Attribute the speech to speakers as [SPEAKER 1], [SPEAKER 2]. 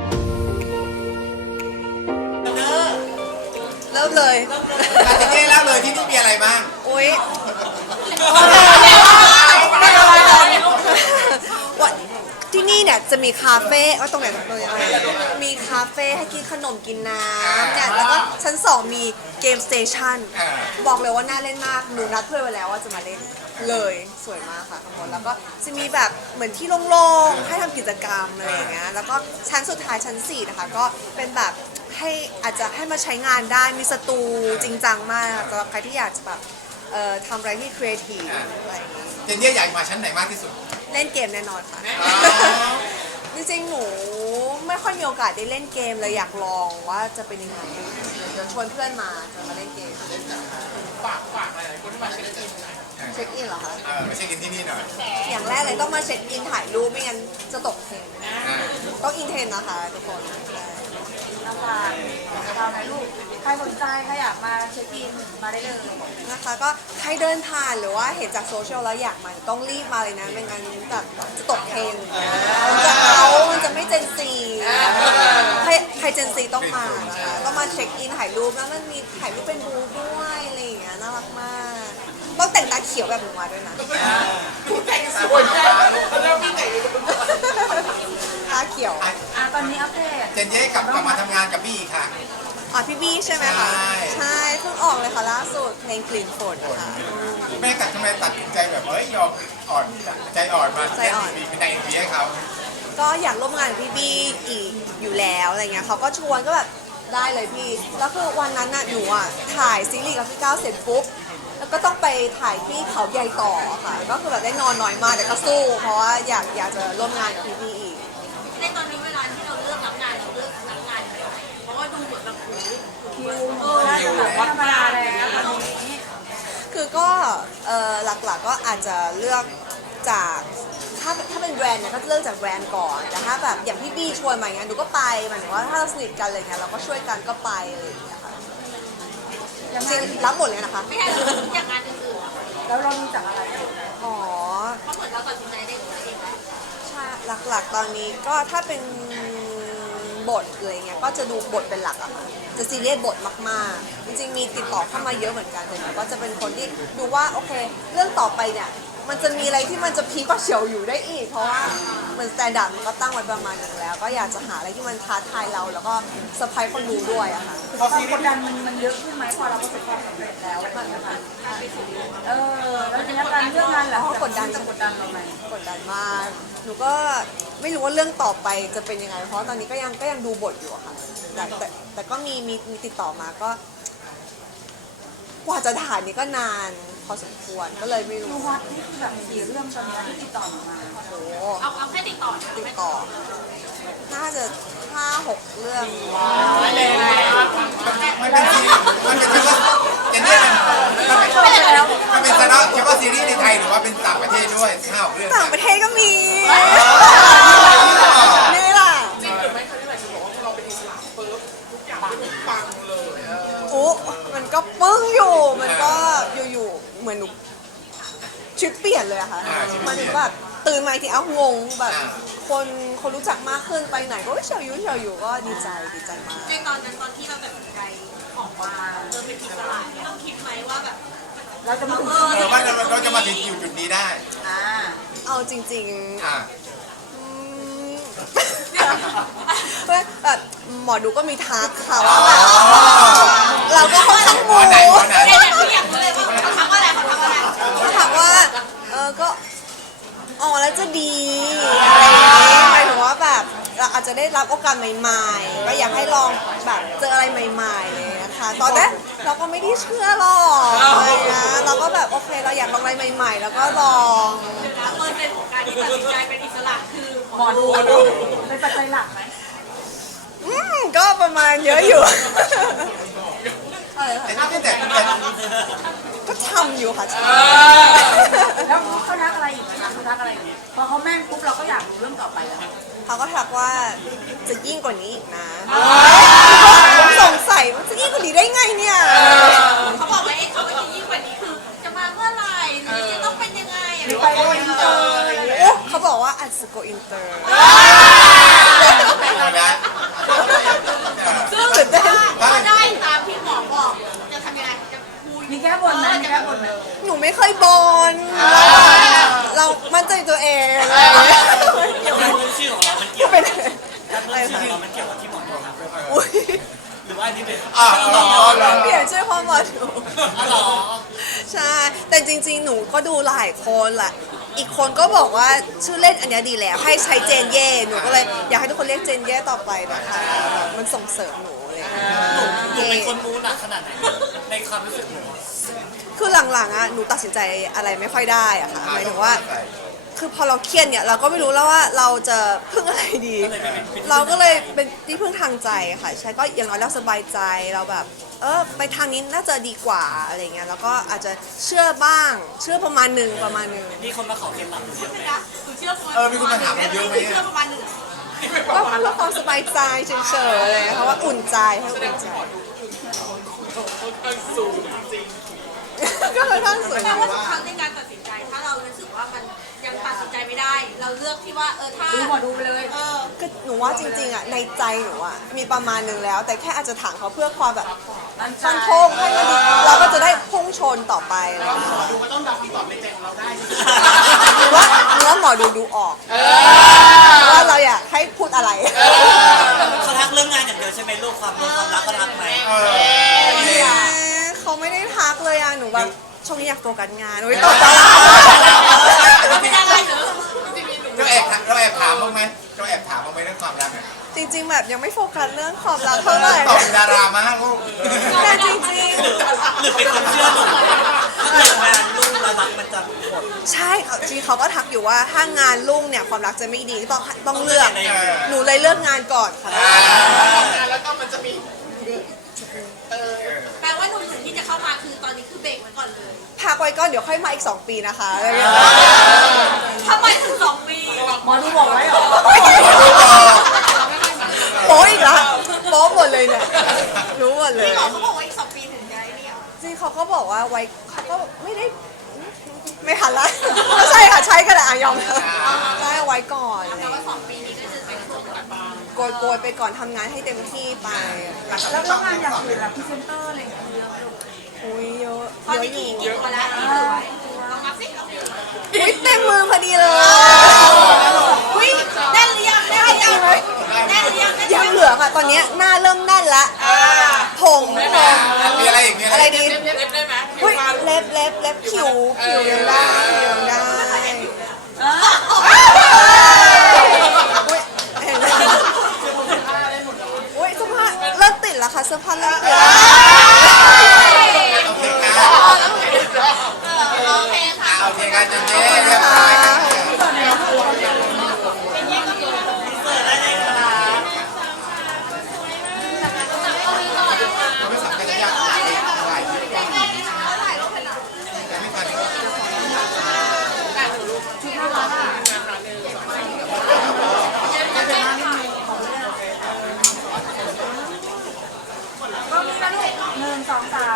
[SPEAKER 1] เริ่มเลย
[SPEAKER 2] อาจจะเจ๊เล่าเลยที่นี่มีอะไรบ้าง
[SPEAKER 1] อุ้ยที่นี่เนี่ยจะมีคาเฟ่ว่าตรงไหนมีคาเฟ่ให้กินขนมกินน้ำเนี่ยแล้วก็ชั้น2มีเกมสเตชันบอกเลยว่าน่าเล่นมากหนูนัดเพื่อนไว้แล้วว่าจะมาเล่นเลยสวยมากค่ะข้างบนแล้วก็จะมีแบบเหมือนที่โล่งๆให้ทำกิจกรรมอะไรอย่างเงี้ยแล้วก็ชั้นสุดท้ายชั้น4นะคะก็เป็นแบบให้อาจจะให้มาใช้งานได้มีสตูจริงจังมากสำหรับใครที่อยากจะแบบทำอะไรที่ครีเอทีฟอะไรอย่างเงี้ย
[SPEAKER 2] เจนนี่อยากมาชั้นไหนมากที่สุด
[SPEAKER 1] เล่นเกมแน่นอนค่ะจริงๆหนูไม่ค่อยมีโอกาสได้เล่นเกมเลยอยากลองว่าจะเป็นยังไงเดี๋ยวชวนเพื่อนมาจะมาเล่นเกม
[SPEAKER 2] ฝากหลายๆคนที่มาเช็คอิน
[SPEAKER 1] เช็คอินเหรอคะ
[SPEAKER 2] มาเช็คอินที่นี่หน่อย
[SPEAKER 1] อย่างแรกเลยต้องมาเช็คอินถ่ายรูปไม่งั้นจะตกเทรนต้องอินเทรนนะคะทุกคน
[SPEAKER 3] นะคะเราไหนลูกใครสนใจใครอยากมาเช็คอินมาได้เลย
[SPEAKER 1] นะคะก็ใครเดินผ่านหรือว่าเห็นจากโซเชียลแล้วอยากมาต้องรีบมาเลยนะไม่งั้นจะตกเทรนมันจะไม่เจนซีใครเจนซีต้องมานะคะต้องมาเช็คอินถ่ายรูปแล้วมันมีถ่ายรูปเป็นบูด้วยอะไรอย่างเงี้ยน่ารักมากต้องแต่งตาเขียวแบบหนูมาด้วยนะ
[SPEAKER 2] แต่งสวยมากแล้วพี่แต่ง
[SPEAKER 1] ตาเขียว
[SPEAKER 3] ตอนนี้อัปเดต
[SPEAKER 2] เจนนี่กลับมาทำงานกับบี้ค่ะ
[SPEAKER 1] พี่บี้ใช่ไหมคะใช่เพิ่งออกเลยค่ะล่าสุดเพลงกลิ่นฝนค่ะ
[SPEAKER 2] แม่ทำไมตัดสินใจแบบเฮ้ยยอมอ่อนใจอ่อนมาเป็นนายเอ็มวีให้เขา
[SPEAKER 1] ก็อยากร่วมงานกับพี่บี้อีกอยู่แล้วอะไรเงี้ยเขาก็ชวนก็แบบได้เลยพี่แล้วคือวันนั้นน่ะหนูอ่ะถ่ายซีรีส์กับพี่ก้าวเสร็จปุ๊บแล้วก็ต้องไปถ่ายที่เขาใหญ่ต่อค่ะก็คือแบบได้นอนน้อยมากแต่ก็สู้เพราะว่าอยากจะร่วมงานกับพี่บี้อีก
[SPEAKER 4] ในตอนนี้เวลาที่เราเลือกรับงานเราเลือกรับงานเพราะว่าดูเหมือนแบบ
[SPEAKER 3] คิวน่าจะแบบว่าธรรมดาแล้วตอนนี้
[SPEAKER 1] คือก็หลักๆก็อาจจะเลือกจากถ้าเป็นแบรนด์เนี่ยก็เลือกจากแบรนด์ก่อนแต่ถ้าแบบอย่างพี่บี้ชวนมาอย่างเงี้ยหนูก็ไปหมายถึงว่าถ้าเราสนิทกันอะไรเงี้ยเราก็ช่วยกันก็ไปอะไรอย่างเงี้ยค่ะจริงรับหมดเลยนะคะ
[SPEAKER 4] ไม่ใช่อย่างงานอื่น
[SPEAKER 3] ๆแล้วเรามีจากอะไร
[SPEAKER 1] อ๋อ
[SPEAKER 4] เพราะเหมือนเราตัดสินใจได้ตัวเองแล้ว
[SPEAKER 1] ใช่หลักๆตอนนี้ก็ถ้าเป็นบทอะไรเงี้ยก็จะดูบทเป็นหลักอะค่ะจะซีเรียสบทมากๆจริงๆมีติดต่อเข้ามาเยอะเหมือนกันแต่หนูก็จะเป็นคนที่ดูว่าโอเคเรื่องต่อไปเนี่ยมันจะมีอะไรที่มันจะพีกว่าเฉียวอยู่ได้อีกเพราะว่ามันสแตนดาร์ดมันก็ตั้งไว้ประมาณนึงแล้วก็อยากจะหาอะไรที่มันท้าทายเราแล้วก็เซอร์ไพรส์คนดูด้วยอะค่ะ
[SPEAKER 3] ความกดดันมันเยอะขึ้นไหมพอเราประสบความสำเร็จแล้วมันนะคะแล้วทีนี้การเรื่องงานแหละ
[SPEAKER 1] เขากดดัน
[SPEAKER 3] เราไหม
[SPEAKER 1] กดดันมากหนูก็ไม่รู้ว่าเรื่องต่อไปจะเป็นยังไงเพราะตอนนี้ก็ยังดูบทอยู่ค่ะแต่ก็มีติดต่อมาก็กว่าจะถ่ายนี่ก็นานพอสมควรก็เลยไม่รู้
[SPEAKER 3] วัดนี่คือแบบกี่เรื่องตอนนี้ที่ติดต่อมา
[SPEAKER 1] โอ้
[SPEAKER 4] เอาแค่ติดต่อ
[SPEAKER 1] น่าจะ5-6 เรื่อง
[SPEAKER 2] มันเป็นซีรีส์มันเป็นเฉพาะเจนนี่มันเป็นเฉพาะซีรีส์ในไทยหรือว่าเป็นต่างประเทศด้วย5-6 เรื่อง
[SPEAKER 1] ต่างประเทศก็มีนี่ล่ะจริงหรือไม่คะที่หมายถึงบอกว่าเราเป็นอิสระเปิดทุกอย่างปังเลยมันก็ปึ้งอยู่มันก็อยู่เหมือนหนูชีวิตเปลี่ยนเลยอะค่ะมันถึงแบบตื่นมาทีงงแบบคนรู้จักมากขึ้นไปไหนก็เฉยอยู่ก็ดีใจมาก
[SPEAKER 4] ในตอนนั้นตอนที่เราตัดสินใจออกมาเป็นอิสระต้องคิดไหมว่าแบบ
[SPEAKER 3] เราจะมาถึง
[SPEAKER 2] ว่าเราจะมาถึงจุดนี้ได้
[SPEAKER 1] เอาจริงแบบหมอดูก็มีทักค่ะว่าแบบเราก็ค่อนข้างมู
[SPEAKER 4] ได้ที่อยากเลยว่าเขาทำอะไร
[SPEAKER 1] เขาถามว่าก็แล้วจะดีหมายถึงว่าแบบเราอาจจะได้รับโอกาสใหม่ๆก็อยากให้ลองแบบเจออะไรใหม่ๆเลยนะคะตอนนั้นเราก็ไม่ได้เชื่อหรอกอะไรนะเราก็แบบโอเคเราอยากลองอะไรใหม่ๆแล้วก็ลอง
[SPEAKER 4] เปิดเป็นของการที่ตัดสินใจเป็นอิสระคือ
[SPEAKER 3] หมอดูเป็นปัจจัยหลักไหม
[SPEAKER 1] ก็ประมาณเยอะอยู่ก็ทำอยู่ค่ะ
[SPEAKER 3] แล้วเขาทักอะไรอีกเขาทักอะไรอีกพอเขาแม่นปุ๊บเราก็อยากรู้เรื่องต่อไปแล้ว
[SPEAKER 1] เขาก็ทักว่าจะยิ่งกว่านี้อีกนะสงสัยว่าจะยิ่งกว่านี้ได้ไงเนี่ย
[SPEAKER 4] เขาบอกว่าเขาจะยิ่งกว่านี้คือจะมาเมื่อไหร่หรือจะต้องเป็นยังไงหรือ
[SPEAKER 3] ไปโกอินเตอร์
[SPEAKER 1] เขาบอกว่าอาจจะโกอินเตอร์
[SPEAKER 2] อ๋อเหรอ
[SPEAKER 1] เปลี่ยนชื่อพ่อหมอดูใช่ แต่จริงๆ หนูก็ดูหลายคนแหละ อีกคนก็บอกว่าชื่อเล่นอันเนี้ยดีแล้ว ให้ใช้เจนเย่ หนูก็เลยอยากให้ทุกคนเรียกเจนเย่ต่อไปนะคะแบบมันส่งเสริมหนูเลย
[SPEAKER 5] หนูเป็นคนมูหนักขนาดไหนในความรู้สึกหนูอะ
[SPEAKER 1] คือหลังๆอะหนูตัดสินใจอะไรไม่ค่อยได้อะค่ะหมายถึงว่า คือพอเราเครียดเนี่ยเราก็ไม่รู้แล้วว่าเราจะพึ่งอะไรดี เราก็เลยเป็นที่พึ่งทางใจค่ะใช่ก็อย่างน้อยเราสบายใจเราแบบไปทางนี้น่าจะดีกว่าอะไรเงี้ยแล้วก็อาจจะเชื่อบ้างเชื่อประมาณหนึ่ง
[SPEAKER 5] มีคนมาขอเคล็ดลับหนูเยอะไหม
[SPEAKER 4] หนูเชื่อประมาณ
[SPEAKER 2] มีคนมาถามเราเยอะไหม
[SPEAKER 4] เชื่อประมาณหนึ่ง
[SPEAKER 1] ก็เพื่อความสบายใจเฉยๆเลยเพราะว่าอุ่นใจให้อุ่นใจก็ค่อนข้างสูง
[SPEAKER 4] แปลว่าทุกครั้งในการตัดสินใจ ถ้าเรารู้สึกว่ามันยังตัดสินใจไม่ได้ เราเลือกที่ว่าถ้า
[SPEAKER 3] ดูหมอดูไปเลย
[SPEAKER 1] คือหนูว่าจริงๆอ่ะในใจหนูอ่ะมีประมาณหนึ่งแล้ว แต่แค่อาจจะถามเขาเพื่อความแบบฟันธงให้มันดีเราก็จะได้พุ่งชนต่อไปอะไรอย่างเงี้ย
[SPEAKER 5] ดูก็ต้องเดาคำตอบในใจของเราได้
[SPEAKER 1] หรือว่าหมอดูออกว่าเราอยากให้พูดอะไร
[SPEAKER 5] เขาทักเรื่องงานอย่างเดียวใช่ไหมลูกความรักก็ทักไหม
[SPEAKER 1] เขาไม่ได้ทักเลยอ่ะหนูแบบช่วงนี้อยากโฟกัสงานตกตา
[SPEAKER 4] ไม่ได้เลยเหรอ
[SPEAKER 2] เราแอบถามบ้างไหมเราแอบถามบ้างไหมเรื่องความรักเนี่ย
[SPEAKER 1] จริงๆแบบยังไม่โฟกัสเรื่องความรักเท่าไหร่
[SPEAKER 2] ตอบเป็นดารามากลูก
[SPEAKER 1] แต่จริง
[SPEAKER 5] หรือเป็นคนเชื่อหนูถ้าเกิดงานลูกแล้วรักมันจะหมด
[SPEAKER 1] ๆใช่จริงเขาก็ทักอยู่ว่าถ้างานลุ่งเนี่ยความรักจะไม่ดีต้องเลือก หนูเลยเลือกงานก่อนค่ะ
[SPEAKER 4] แปลว่าหนุ่มที่จะเข้ามาคือตอนนี้คือเบรกไว้ก่อนเลย
[SPEAKER 1] พักไว้ก่อนเดี๋ยวค่อยมาอีก2 ปีนะคะ
[SPEAKER 4] ทำไมถึง2 ปี
[SPEAKER 3] หมอดูบอกไว้เหรอ
[SPEAKER 1] โป๊อีกแล้วโป๊หมดเลยเนี่ยรู้หมดเลย
[SPEAKER 4] พี่บอกเขาบอกว่าอีก2 ปีถึงจะไอ้นี่เหรอ
[SPEAKER 1] จริงเขาก็บอกว่าไว้เขาก็ไม่ได้ไม่หันละไม่ใช่ค่ะใช้กันแหละยอมใช่ไว้ก่อน
[SPEAKER 4] แปลว่า2 ปีนี้ก็จะเป็นช่วงแบบ
[SPEAKER 1] โกยไปก่อนทำงานให้เต็มที่ไป
[SPEAKER 3] แล้วงานอย่างอื่นล่ะพรีเซนเตอร์อะไรอย่างเงี้ยเยอะไหมลูก
[SPEAKER 1] อุ้ยเยอะ
[SPEAKER 4] ตอน
[SPEAKER 1] เยอะ
[SPEAKER 4] นี้
[SPEAKER 1] อยู่
[SPEAKER 4] กี่ตัวแล้วที่ถือไว้ลองนับสิลองดู
[SPEAKER 1] อุ้ยเต็มมือพอดีเลย
[SPEAKER 4] อุ้ยแน่นหรือยังแน่นหรือยังแน่นหรือยังแน่นหรือ
[SPEAKER 1] ยั
[SPEAKER 4] ยัง ง
[SPEAKER 1] เหลือค่ะตอนนี้หน้าเริ่มแน่นละผม
[SPEAKER 2] มีอะไรอีกมี
[SPEAKER 1] อะไร
[SPEAKER 2] อีก
[SPEAKER 1] ดีอุ้ยเล็บผิวยังได้อุ้ยเห็นไหมอุ้ยเสื้อผ้าเริ่มติดแล้วค่ะเสื้อผ้าเริ่มติดแล้ว
[SPEAKER 2] โอเคค่ะ
[SPEAKER 4] โอเคค่ะ
[SPEAKER 2] โอเคค่ะเจนเย่เรียบร้อยค่ะไม่สำคัญจะยากอะไรแต่ไม่ทัน
[SPEAKER 3] ก็มีนะลูก1 2 3